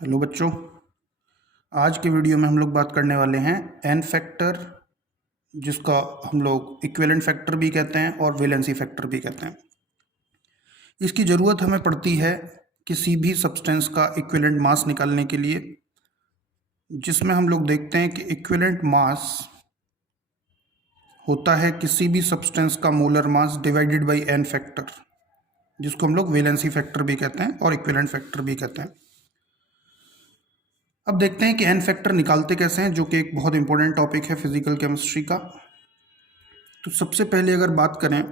Hello बच्चों। आज के वीडियो में हम लोग बात करने वाले हैं एन फैक्टर, जिसका हम लोग इक्विवेलेंट फैक्टर भी कहते हैं और वैलेंसी फैक्टर भी कहते हैं। इसकी ज़रूरत हमें पड़ती है किसी भी सब्सटेंस का इक्विवेलेंट मास निकालने के लिए, जिसमें हम लोग देखते हैं कि इक्विवेलेंट मास होता है किसी भी सब्सटेंस का molar mass divided by n factor, जिसको हम लोग वैलेंसी फैक्टर भी कहते हैं और इक्विवेलेंट फैक्टर भी कहते हैं। अब देखते हैं कि एन फैक्टर निकालते कैसे हैं, जो कि एक बहुत इंपॉर्टेंट टॉपिक है फिजिकल केमिस्ट्री का। तो सबसे पहले अगर बात करें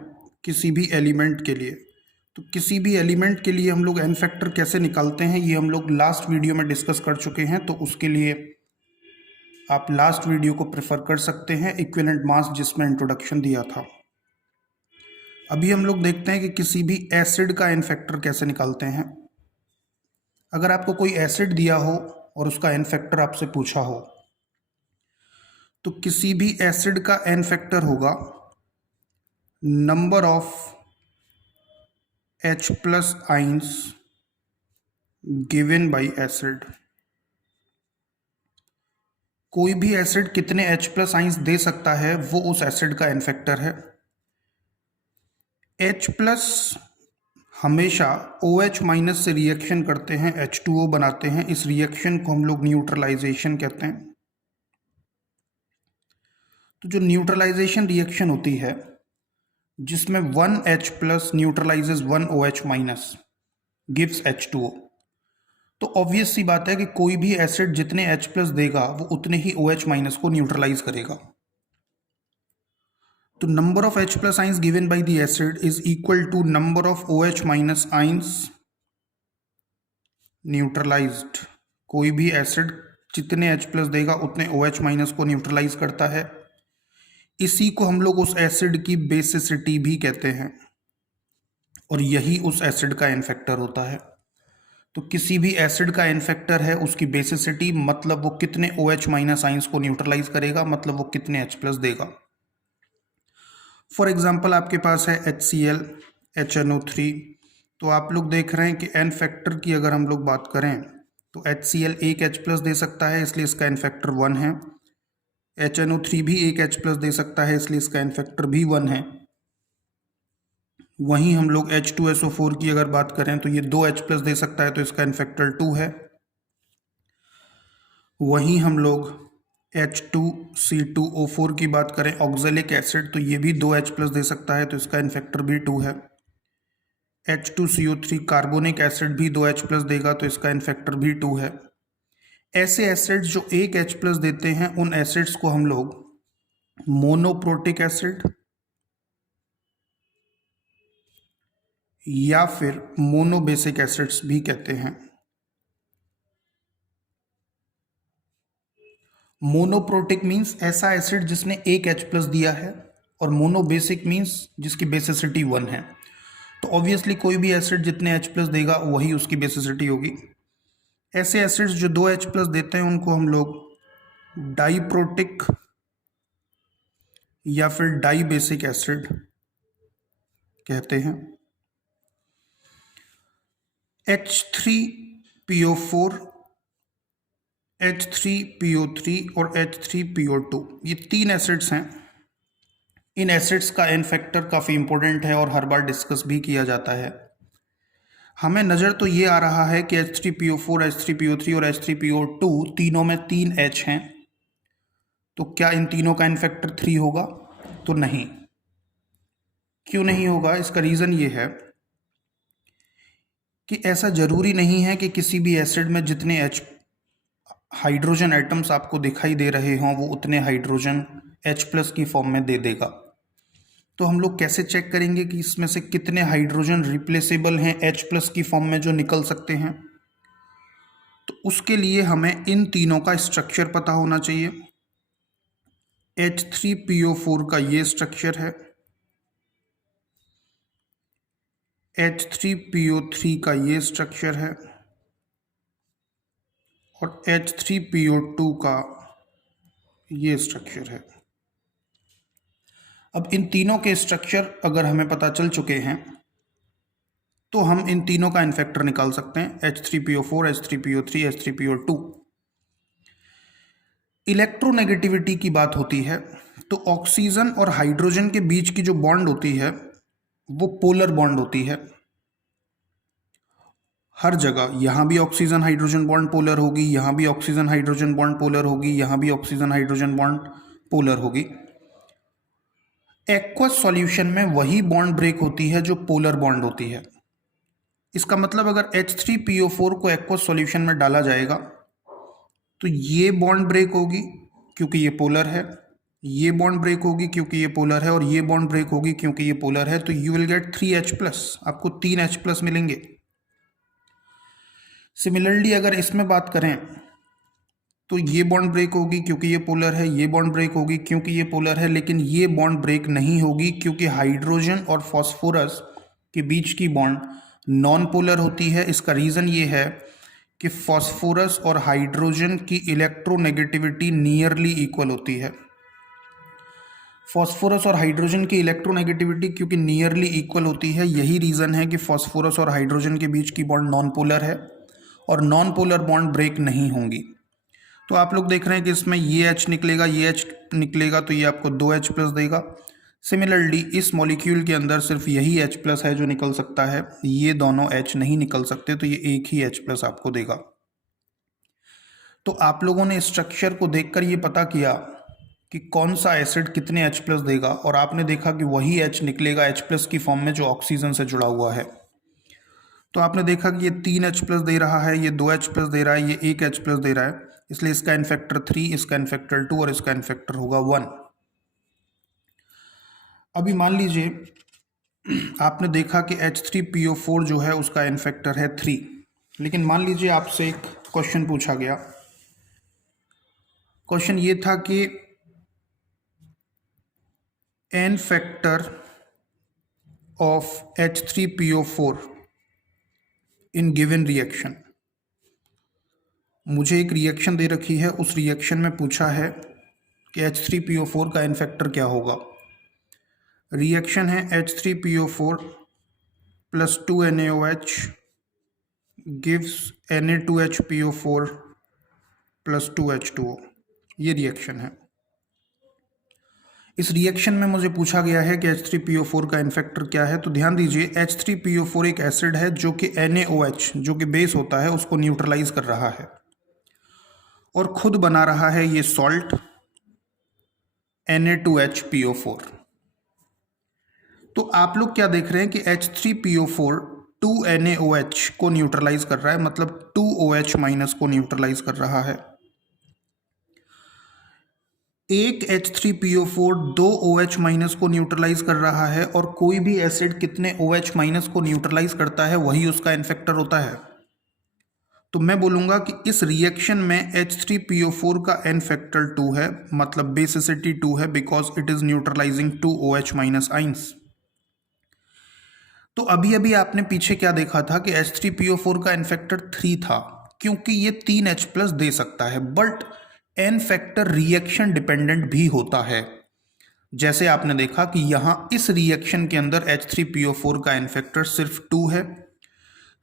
किसी भी एलिमेंट के लिए, तो किसी भी एलिमेंट के लिए हम लोग एन फैक्टर कैसे निकालते हैं ये हम लोग लास्ट वीडियो में डिस्कस कर चुके हैं। तो उसके लिए आप लास्ट वीडियो को प्रेफर कर सकते हैं, इक्विवेलेंट मास, जिसमें इंट्रोडक्शन दिया था। अभी हम लोग देखते हैं कि किसी भी एसिड का एन फैक्टर कैसे निकालते हैं। अगर आपको कोई एसिड दिया हो और उसका एन फैक्टर आपसे पूछा हो, तो किसी भी एसिड का एन फैक्टर होगा number of H plus ions given bye acid. कोई भी एसिड कितने H प्लस आइंस दे सकता है वो उस एसिड का एन फैक्टर है। H प्लस हमेशा OH माइनस से रिएक्शन करते हैं, H2O बनाते हैं। इस रिएक्शन को हम लोग न्यूट्रलाइजेशन कहते हैं। तो जो न्यूट्रलाइजेशन रिएक्शन होती है, जिसमें 1H plus न्यूट्रलाइजेज 1OH minus gives H2O, तो ऑब्वियस सी बात है कि कोई भी एसिड जितने H प्लस देगा वो उतने ही OH माइनस को न्यूट्रलाइज करेगा। तो number of H plus ions given by the acid is equal to number of OH minus ions neutralised. कोई भी एसिड जितने H प्लस देगा उतने OH माइनस को न्यूट्रलाइज करता है। इसी को हम लोग उस एसिड की बेसिसिटी भी कहते हैं, और यही उस एसिड का एन फैक्टर होता है। तो किसी भी एसिड का एन फैक्टर है उसकी बेसिसिटी, मतलब वो कितने OH माइनस आइंस को न्यूट्रलाइज करेगा, मतलब वो कितने H प्लस देगा। फॉर एग्जाम्पल आपके पास है HCl HNO3। तो आप लोग देख रहे हैं कि एन फैक्टर की अगर हम लोग बात करें तो HCl एक H प्लस दे सकता है, इसलिए इसका एन फैक्टर 1 है। HNO3 भी एक H प्लस दे सकता है, इसलिए इसका एन फैक्टर भी 1 है। वहीं हम लोग H2SO4 की अगर बात करें तो ये 2 H प्लस दे सकता है, तो इसका एन फैक्टर 2 है। वहीं हम लोग H2C2O4 की बात करें, ऑक्जेलिक एसिड, तो ये भी 2 H प्लस दे सकता है, तो इसका एन फैक्टर भी 2 है। H2CO3 कार्बोनिक एसिड भी 2 H प्लस देगा, तो इसका एन फैक्टर भी 2 है। ऐसे एसिड्स जो एक H प्लस देते हैं उन एसिड्स को हम लोग मोनोप्रोटिक एसिड या फिर मोनोबेसिक एसिड्स भी कहते हैं। मोनोप्रोटिक मीन्स ऐसा एसिड जिसने एक H प्लस दिया है, और मोनोबेसिक मीन्स जिसकी बेसिसिटी 1 है। तो ऑब्वियसली कोई भी एसिड जितने H प्लस देगा वही उसकी बेसिसिटी होगी। ऐसे एसिड्स जो 2 H प्लस देते हैं उनको हम लोग डाइप्रोटिक या फिर डाइबेसिक एसिड कहते हैं। H3PO4, H3PO3 और H3PO2, ये 3 एसिड्स हैं। इन एसिड्स का एन फैक्टर काफ़ी इंपॉर्टेंट है और हर बार डिस्कस भी किया जाता है। हमें नज़र तो ये आ रहा है कि H3PO4, H3PO3 और H3PO2 तीनों में 3 H हैं, तो क्या इन तीनों का एन फैक्टर 3 होगा? तो नहीं। क्यों नहीं होगा? इसका रीज़न ये है कि ऐसा ज़रूरी नहीं है कि किसी भी एसिड में जितने H हाइड्रोजन एटम्स आपको दिखाई दे रहे हों वो उतने हाइड्रोजन H प्लस की फॉर्म में दे देगा। तो हम लोग कैसे चेक करेंगे कि इसमें से कितने हाइड्रोजन रिप्लेसेबल हैं H प्लस की फॉर्म में जो निकल सकते हैं? तो उसके लिए हमें इन तीनों का स्ट्रक्चर पता होना चाहिए। H3PO4 का ये स्ट्रक्चर है, H3PO3 का ये स्ट्रक्चर है, और H3PO2 का ये स्ट्रक्चर है। अब इन तीनों के स्ट्रक्चर अगर हमें पता चल चुके हैं तो हम इन तीनों का एन फैक्टर निकाल सकते हैं, H3PO4, H3PO3, H3PO2। इलेक्ट्रोनेगेटिविटी की बात होती है तो ऑक्सीजन और हाइड्रोजन के बीच की जो बॉन्ड होती है वो पोलर बॉन्ड होती है। हर जगह, यहाँ भी ऑक्सीजन हाइड्रोजन बॉन्ड पोलर होगी, यहाँ भी ऑक्सीजन हाइड्रोजन बॉन्ड पोलर होगी, यहाँ भी ऑक्सीजन हाइड्रोजन बॉन्ड पोलर होगी। एक्वस सॉल्यूशन में वही बॉन्ड ब्रेक होती है जो पोलर बॉन्ड होती है। इसका मतलब अगर H3PO4 को एक्वस सॉल्यूशन में डाला जाएगा तो ये बॉन्ड ब्रेक होगी क्योंकि ये पोलर है, ये बॉन्ड ब्रेक होगी क्योंकि ये पोलर है, और ये बॉन्ड ब्रेक होगी क्योंकि ये पोलर है। तो यू विल गेट 3H+, आपको 3H+ मिलेंगे। सिमिलरली अगर इसमें बात करें तो ये बॉन्ड ब्रेक होगी क्योंकि ये पोलर है, ये बॉन्ड ब्रेक होगी क्योंकि ये पोलर है, लेकिन ये बॉन्ड ब्रेक नहीं होगी क्योंकि हाइड्रोजन और फॉस्फोरस के बीच की बॉन्ड नॉन पोलर होती है। इसका रीज़न ये है कि फॉस्फोरस और हाइड्रोजन की इलेक्ट्रोनेगेटिविटी नियरली इक्वल होती है। फॉस्फोरस और हाइड्रोजन की इलेक्ट्रोनेगेटिविटी क्योंकि नियरली इक्वल होती है, यही रीज़न है कि फॉस्फोरस और हाइड्रोजन के बीच की बॉन्ड नॉन पोलर है और नॉन पोलर बॉन्ड ब्रेक नहीं होंगी। तो आप लोग देख रहे हैं कि इसमें ये H निकलेगा, ये H निकलेगा, तो ये आपको 2H+ देगा। सिमिलरली इस मॉलिक्यूल के अंदर सिर्फ यही H+ है जो निकल सकता है, ये दोनों H नहीं निकल सकते, तो ये एक ही H+ आपको देगा। तो आप लोगों ने स्ट्रक्चर को देखकर ये पता किया कि कौन सा एसिड कितने H+ देगा, और आपने देखा कि वही H निकलेगा H+ की फॉर्म में जो ऑक्सीजन से जुड़ा हुआ है। तो आपने देखा कि ये 3H+ दे रहा है, ये 2H+ दे रहा है, ये 1H+ दे रहा है, इसलिए इसका एन फैक्टर 3, इसका एन फैक्टर 2 और इसका एन फैक्टर होगा 1। अभी मान लीजिए आपने देखा कि H3PO4 जो है उसका एन फैक्टर है 3, लेकिन मान लीजिए आपसे एक क्वेश्चन पूछा गया। क्वेश्चन ये था कि n factor of H3PO4 in given reaction. मुझे एक रिएक्शन दे रखी है, उस रिएक्शन में पूछा है कि H3PO4 का एन फैक्टर क्या होगा। रिएक्शन है H3PO4 + 2NaOH gives Na2HPO4 + 2H2O। ये रिएक्शन है। इस रिएक्शन में मुझे पूछा गया है कि H3PO4 का एन फैक्टर क्या है। तो ध्यान दीजिए, H3PO4 एक एसिड है जो कि NaOH जो कि बेस होता है उसको न्यूट्रलाइज कर रहा है और खुद बना रहा है ये सॉल्ट Na2HPO4। तो आप लोग क्या देख रहे हैं कि H3PO4 2NaOH को न्यूट्रलाइज कर रहा है, मतलब 2OH- को न्यूट्रलाइज कर रहा है। एक H3PO4 2OH- को न्यूट्रलाइज कर रहा है, और कोई भी एसिड कितने OH- को न्यूट्रलाइज करता है वही उसका एन फैक्टर होता है। तो मैं बोलूँगा कि इस रिएक्शन में H3PO4 का एन फैक्टर 2 है, मतलब बेसिसिटी 2 है, because it is neutralising 2OH- ions. तो अभी अभी आपने पीछे क्या देखा था कि H3PO4 का एन फैक्टर 3 था, क्योंकि ये 3H+ दे सकता है, but n factor reaction dependent भी होता है। जैसे आपने देखा कि यहाँ इस रिएक्शन के अंदर H3PO4 का एन फैक्टर सिर्फ 2 है।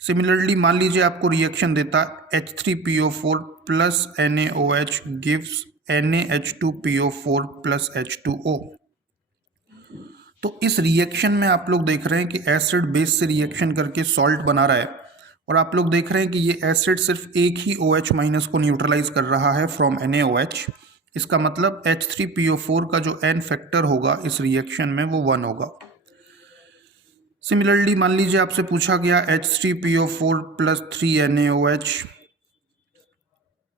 सिमिलरली मान लीजिए आपको रिएक्शन देता H3PO4 + NaOH gives NaH2PO4 + H2O। तो इस रिएक्शन में आप लोग देख रहे हैं कि एसिड बेस से रिएक्शन करके सॉल्ट बना रहा है, और आप लोग देख रहे हैं कि ये एसिड सिर्फ एक ही OH- को न्यूट्रलाइज कर रहा है फ्रॉम NaOH। इसका मतलब H3PO4 का जो एन फैक्टर होगा इस रिएक्शन में वो 1 होगा। सिमिलरली मान लीजिए आपसे पूछा गया H3PO4 + 3NaOH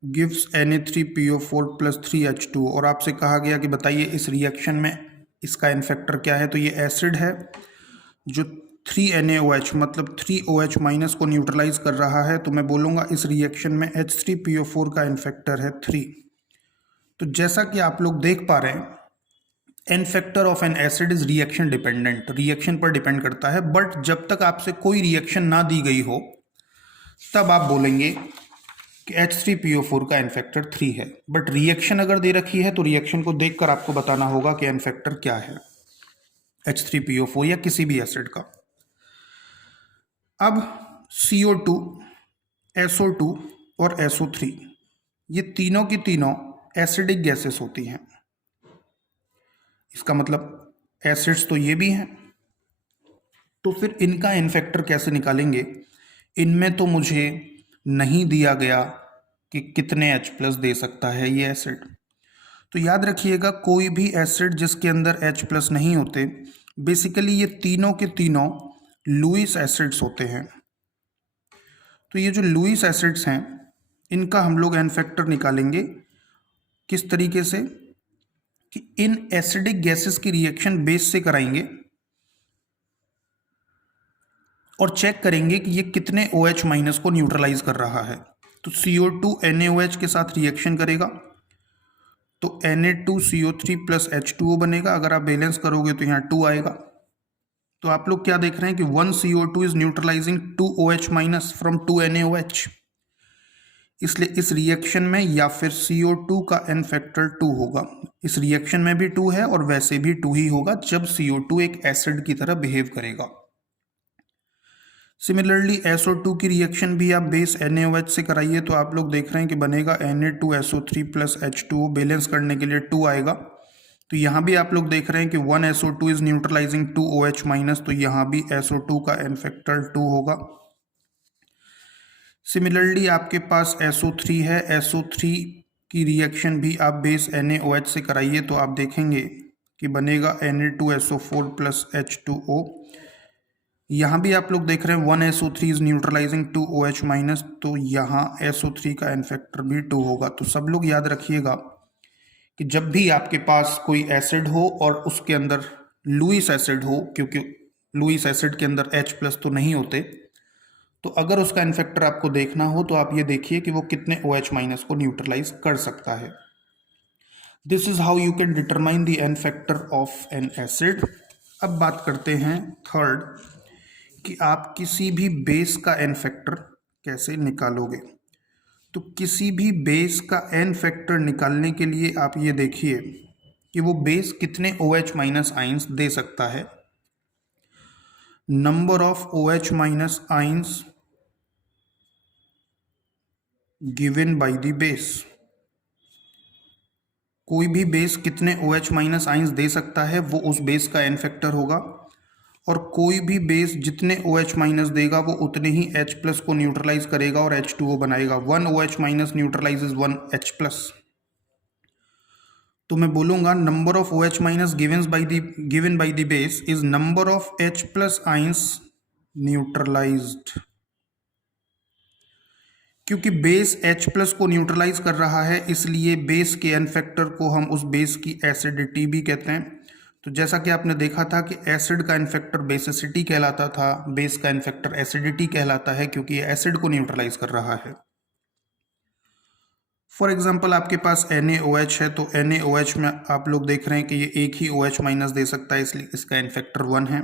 gives Na3PO4 + 3H2O, और आपसे कहा गया कि बताइए इस रिएक्शन में इसका एन फैक्टर क्या है। तो ये एसिड है जो 3NaOH मतलब 3OH- को न्यूट्रलाइज कर रहा है, तो मैं बोलूँगा इस रिएक्शन में H3PO4 का एन फैक्टर है 3। तो जैसा कि आप लोग देख पा रहे हैं, n factor of an acid is reaction dependent, reaction पर डिपेंड करता है, बट जब तक आपसे कोई रिएक्शन ना दी गई हो तब आप बोलेंगे कि H3PO4 का एन फैक्टर 3 है। बट रिएक्शन अगर दे रखी है तो रिएक्शन को देखकर आपको बताना होगा कि एन फैक्टर क्या है H3PO4 या किसी भी एसिड का। अब CO2, SO2 और SO3 ये तीनों की तीनों एसिडिक गैसेस होती हैं। इसका मतलब एसिड्स तो ये भी हैं, तो फिर इनका एन फैक्टर कैसे निकालेंगे? इनमें तो मुझे नहीं दिया गया कि कितने H+ दे सकता है ये एसिड। तो याद रखिएगा, कोई भी एसिड जिसके अंदर H+ नहीं होते, बेसिकली ये तीनों के तीनों लुईस एसिड्स होते हैं। तो ये जो लुईस एसिड्स हैं, इनका हम लोग एन फैक्टर निकालेंगे किस तरीके से कि इन एसिडिक गैसेस की रिएक्शन बेस से कराएंगे और चेक करेंगे कि ये कितने OH- को न्यूट्रलाइज कर रहा है। तो CO2 NaOH के साथ रिएक्शन करेगा तो Na2CO3 + H2O बनेगा। अगर आप बैलेंस करोगे तो यहाँ 2 आएगा। तो आप लोग क्या देख रहे हैं कि 1 CO2 is neutralising 2 OH- from 2 NaOH। इसलिए इस रिएक्शन में या फिर CO2 का एन फैक्टर 2 होगा। इस रिएक्शन में भी 2 है और वैसे भी 2 ही होगा जब CO2 एक एसिड की तरह बिहेव करेगा। सिमिलरली SO2 की रिएक्शन भी आप बेस NaOH से कराइए तो आप लोग देख रहे हैं कि बनेगा Na2SO3 + H2O। बैलेंस करने के लिए 2 आएगा। तो यहाँ भी आप लोग देख रहे हैं कि 1 SO2 इज न्यूट्रलाइजिंग 2 OH-, तो यहाँ भी SO2 का एन फैक्टर 2 होगा। सिमिलरली आपके पास SO3 है। SO3 की रिएक्शन भी आप बेस NaOH से कराइए तो आप देखेंगे कि बनेगा Na2SO4 + H2O। यहाँ भी आप लोग देख रहे हैं 1 SO3 इज न्यूट्रलाइजिंग 2 OH-, तो यहाँ SO3 का एन फैक्टर भी 2 होगा। तो सब लोग याद रखिएगा कि जब भी आपके पास कोई एसिड हो और उसके अंदर लुईस एसिड हो, क्योंकि लुईस एसिड के अंदर H+ तो नहीं होते, तो अगर उसका एन फैक्टर आपको देखना हो तो आप ये देखिए कि वो कितने OH- को न्यूट्रलाइज कर सकता है। This is how you can determine the n factor of an acid. अब बात करते हैं थर्ड, कि आप किसी भी बेस का एन फैक्टर कैसे निकालोगे। तो किसी भी बेस का एन फैक्टर निकालने के लिए आप ये देखिए कि वो बेस कितने OH- आइंस दे सकता है। Number of OH- ions given by the base. कोई भी बेस कितने OH- आइंस दे सकता है वो उस बेस का एन फैक्टर होगा, और कोई भी बेस जितने OH- देगा वो उतने ही H+ को न्यूट्रलाइज करेगा और H2O बनाएगा। 1 OH- न्यूट्रलाइजेज 1 H+। तो मैं बोलूंगा number of OH- given by the base is number of H+ ions neutralised. क्योंकि बेस H+ को न्यूट्रलाइज कर रहा है, इसलिए बेस के एन फैक्टर को हम उस बेस की एसिडिटी भी कहते हैं। तो जैसा कि आपने देखा था कि एसिड का एन फैक्टर बेसिसिटी कहलाता था, बेस का एन फैक्टर एसिडिटी कहलाता है, क्योंकि ये एसिड को न्यूट्रलाइज कर रहा है। फॉर एग्जाम्पल आपके पास NaOH है, तो NaOH में आप लोग देख रहे हैं कि ये एक ही OH- दे सकता है, इसलिए इसका एन फैक्टर 1 है।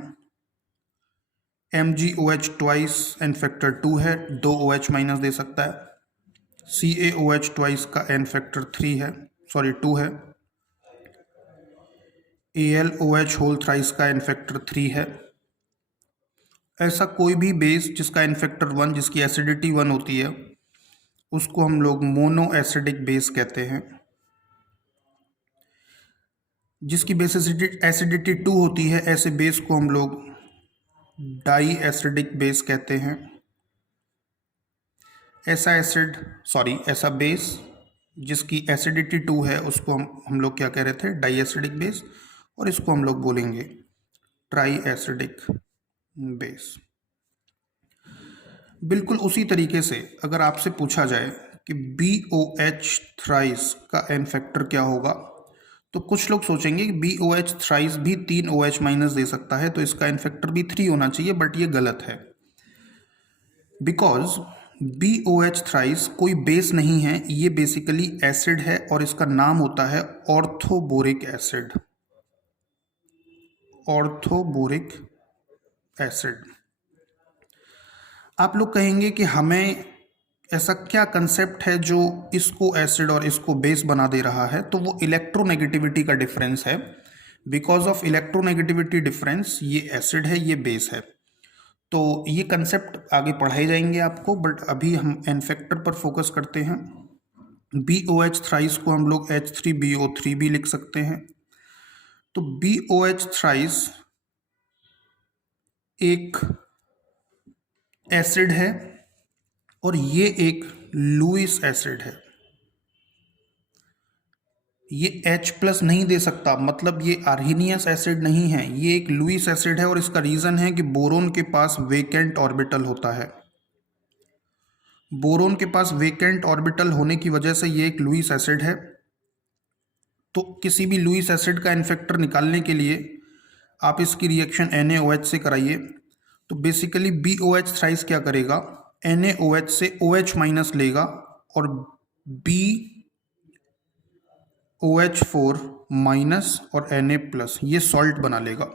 MgOH ट्वाइस एन फैक्टर 2 है, 2 OH- दे सकता है। CaOH ट्वाइस का एन फैक्टर 3 है, सॉरी 2 है। AlOH होल थ्राइस का एन फैक्टर 3 है। ऐसा कोई भी बेस जिसका एन फैक्टर 1, जिसकी एसिडिटी 1 होती है, उसको हम लोग मोनो एसिडिक बेस कहते हैं। जिसकी बेसिसिटी एसिडिटी 2 होती है, ऐसे बेस को हम लोग डाई एसिडिक बेस कहते हैं। ऐसा बेस जिसकी एसिडिटी 2 है उसको हम लोग क्या कह रहे थे, डाई एसिडिक बेस, और इसको हम लोग बोलेंगे ट्राई एसिडिक बेस। बिल्कुल उसी तरीके से अगर आपसे पूछा जाए कि BOH थ्राइस का एन फैक्टर क्या होगा, तो कुछ लोग सोचेंगे कि BOH थ्राइस भी 3 OH- दे सकता है, तो इसका एन फैक्टर भी 3 होना चाहिए, बट ये गलत है। बिकॉज BOH थ्राइस कोई बेस नहीं है, ये बेसिकली एसिड है और इसका नाम होता है ऑर्थोबोरिक एसिड। Orthoboric acid. आप लोग कहेंगे कि हमें ऐसा क्या कंसेप्ट है जो इसको एसिड और इसको बेस बना दे रहा है, तो वो इलेक्ट्रोनेगेटिविटी का डिफरेंस है। बिकॉज ऑफ इलेक्ट्रोनेगेटिविटी डिफरेंस ये एसिड है, ये बेस है। तो ये कंसेप्ट आगे पढ़ाए जाएंगे आपको, बट अभी हम एन फैक्टर पर फोकस करते हैं। BOH थ्राइस को हम लोग H3BO3 भी लिख सकते हैं। तो BOH थ्राइस एक एसिड है और ये एक लुईस एसिड है। ये H प्लस नहीं दे सकता, मतलब ये आर्हीनियस एसिड नहीं है, ये एक लुईस एसिड है। और इसका रीज़न है कि बोरोन के पास वेकेंट ऑर्बिटल होता है। बोरोन के पास वेकेंट ऑर्बिटल होने की वजह से ये एक लुईस एसिड है। तो किसी भी लुईस एसिड का इन्फेक्टर निकालने के लिए आप इसकी रिएक्शन NaOH से कराइए। तो बेसिकली BOH थ्राइस क्या करेगा, NaOH से OH माइनस लेगा और BOH4 माइनस और Na प्लस ये सॉल्ट बना लेगा।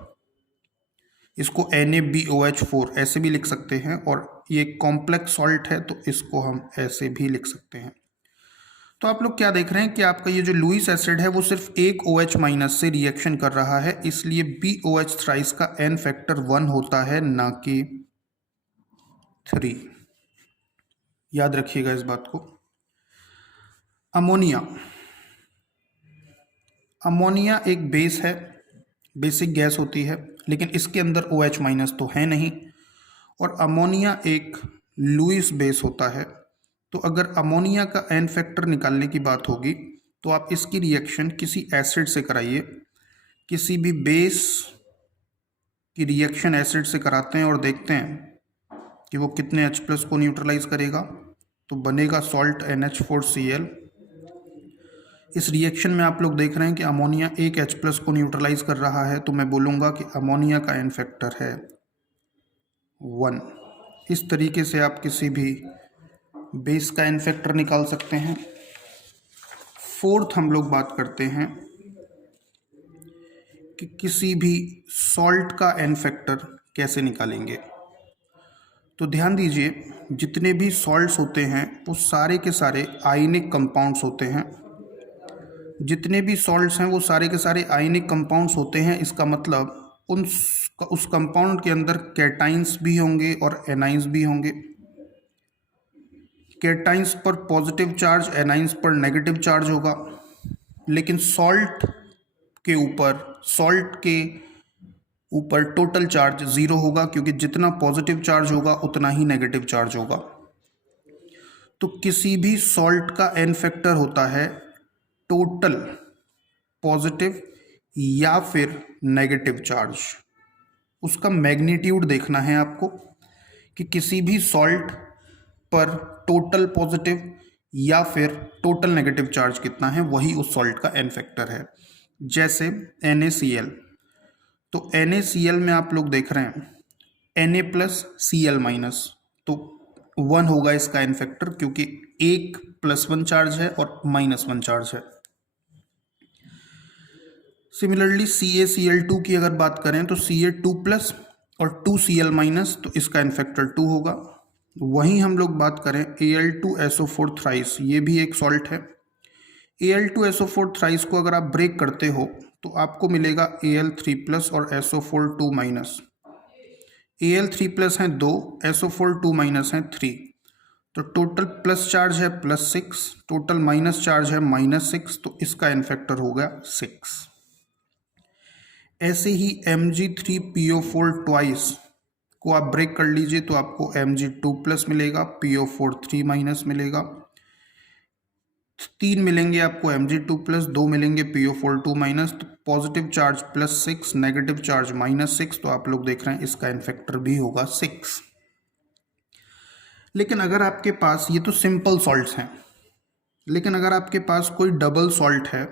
इसको NaBOH4 ऐसे भी लिख सकते हैं, और ये कॉम्प्लेक्स सॉल्ट है तो इसको हम ऐसे भी लिख सकते हैं। तो आप लोग क्या देख रहे हैं कि आपका ये जो लुईस एसिड है वो सिर्फ एक OH माइनस से रिएक्शन कर रहा है, इसलिए BOH थ्राइस का N फैक्टर 1 होता है, ना कि 3। याद रखिएगा इस बात को। अमोनिया, अमोनिया एक बेस है, बेसिक गैस होती है, लेकिन इसके अंदर OH माइनस तो है नहीं। और अमोनिया एक लुईस बेस होता है। तो अगर अमोनिया का एन फैक्टर निकालने की बात होगी तो आप इसकी रिएक्शन किसी एसिड से कराइए। किसी भी बेस की रिएक्शन एसिड से कराते हैं और देखते हैं कि वो कितने H प्लस को न्यूट्रलाइज करेगा। तो बनेगा सॉल्ट NH4Cl। इस रिएक्शन में आप लोग देख रहे हैं कि अमोनिया एक H प्लस को न्यूट्रलाइज कर रहा है, तो मैं बोलूँगा कि अमोनिया का एन फैक्टर है 1। इस तरीके से आप किसी भी बेस का एन फैक्टर निकाल सकते हैं। फोर्थ हम लोग बात करते हैं कि किसी भी सॉल्ट का एन फैक्टर कैसे निकालेंगे। तो ध्यान दीजिए, जितने भी सॉल्ट्स होते हैं वो सारे के सारे आयनिक कंपाउंड्स होते हैं। जितने भी सॉल्ट्स हैं वो सारे के सारे आयनिक कंपाउंड्स होते हैं। इसका मतलब उस कंपाउंड के अंदर कैटाइंस भी होंगे और एनाइंस भी होंगे। कैटाइंस पर पॉजिटिव चार्ज, एनाइंस पर नेगेटिव चार्ज होगा। लेकिन सॉल्ट के ऊपर टोटल चार्ज 0 होगा, क्योंकि जितना पॉजिटिव चार्ज होगा उतना ही नेगेटिव चार्ज होगा। तो किसी भी सॉल्ट का एन फैक्टर होता है टोटल पॉजिटिव या फिर नेगेटिव चार्ज। उसका मैग्नीट्यूड देखना है आपको कि किसी भी सॉल्ट पर टोटल पॉजिटिव या फिर टोटल नेगेटिव चार्ज कितना है, वही उस सॉल्ट का एन फैक्टर है। जैसे NaCl, तो NaCl में आप लोग देख रहे हैं Na प्लस Cl माइनस, तो 1 होगा इसका एन फैक्टर, क्योंकि एक +1 चार्ज है और -1 चार्ज है। सिमिलरली CaCl2 की अगर बात करें तो Ca2 प्लस और 2Cl माइनस, तो इसका एन फैक्टर 2 होगा। वहीं हम लोग बात करें Al2SO4 थ्राइस, ये भी एक सॉल्ट है। Al2SO4 थ्राइस को अगर आप ब्रेक करते हो तो आपको मिलेगा Al3 प्लस और SO4 2 माइनस। Al3 प्लस हैं 2, SO4 2 माइनस हैं 3। तो टोटल प्लस चार्ज है +6, टोटल माइनस चार्ज है -6, तो इसका एन फैक्टर हो गया 6। ऐसे ही Mg3PO4 ट्वाइस को आप ब्रेक कर लीजिए तो आपको Mg2 प्लस मिलेगा, PO4 3 माइनस मिलेगा। 3 मिलेंगे आपको Mg2 प्लस, 2 मिलेंगे PO4 2 माइनस। तो पॉजिटिव चार्ज +6, नेगेटिव चार्ज -6, तो आप लोग देख रहे हैं इसका एन फैक्टर भी होगा 6। लेकिन अगर आपके पास, ये तो सिंपल सॉल्ट्स हैं, लेकिन अगर आपके पास कोई डबल सॉल्ट है,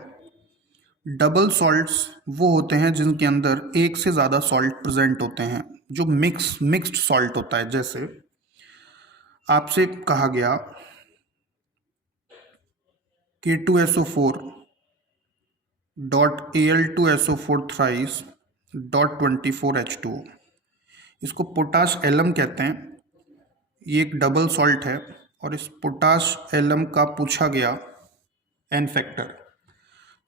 डबल सॉल्ट्स वो होते हैं जिनके अंदर एक से ज़्यादा सॉल्ट प्रेजेंट होते हैं, जो मिक्स्ड सॉल्ट होता है। जैसे आपसे कहा गया K2SO4 Al2SO4 थ्राइस .24H2O, इसको पोटाश एलम कहते हैं। ये एक डबल सॉल्ट है और इस पोटाश एलम का पूछा गया एन फैक्टर।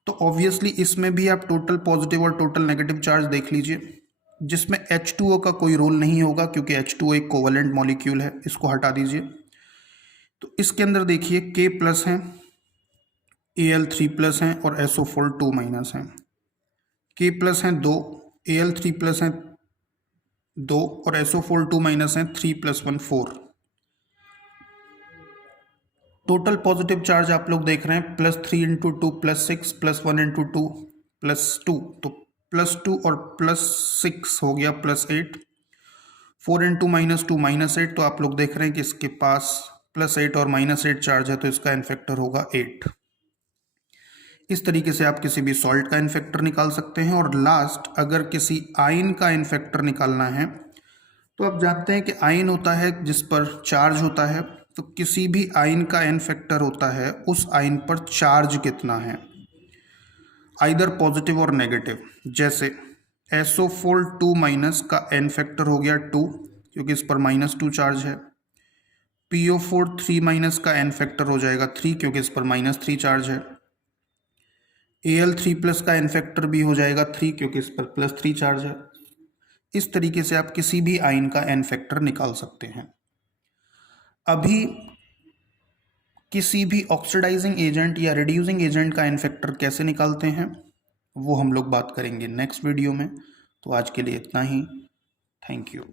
तो ऑब्वियसली इसमें भी आप टोटल पॉजिटिव और टोटल नेगेटिव चार्ज देख लीजिए। जिसमें H2O का कोई रोल नहीं होगा क्योंकि H2O एक कोवलेंट मॉलिक्यूल है, इसको हटा दीजिए। तो इसके अंदर देखिए K प्लस हैं, Al3 प्लस हैं और SO4 2 माइनस हैं। K प्लस हैं 2, Al3 प्लस हैं 2 और SO4 2 माइनस हैं 3 + 1 4। टोटल पॉजिटिव चार्ज आप लोग देख रहे हैं +3 × 2 +6 +1 × 2 +2, तो +2 और +6 हो गया +8। 4 × -2 -8, तो आप लोग देख रहे हैं कि इसके पास +8 और -8 चार्ज है, तो इसका एन फैक्टर होगा 8। इस तरीके से आप किसी भी सॉल्ट का एन फैक्टर निकाल सकते हैं। और लास्ट, अगर किसी आयन का एन फैक्टर निकालना है तो आप जानते हैं कि आयन होता है जिस पर चार्ज होता है, तो किसी भी आयन का एन फैक्टर होता है उस आयन पर चार्ज कितना है, आइदर पॉजिटिव और नेगेटिव। जैसे SO4 2 माइनस का एन फैक्टर हो गया 2 क्योंकि इस पर -2 चार्ज है। PO4 3 माइनस का एन फैक्टर हो जाएगा 3 क्योंकि इस पर -3 चार्ज है। Al3 प्लस का एन फैक्टर भी हो जाएगा 3 क्योंकि इस पर +3 चार्ज है। इस तरीके से आप किसी भी आयन का एन फैक्टर निकाल सकते हैं। अभी किसी भी ऑक्सीडाइजिंग एजेंट या रिड्यूसिंग एजेंट का एन फैक्टर कैसे निकालते हैं वो हम लोग बात करेंगे नेक्स्ट वीडियो में। तो आज के लिए इतना ही। Thank you.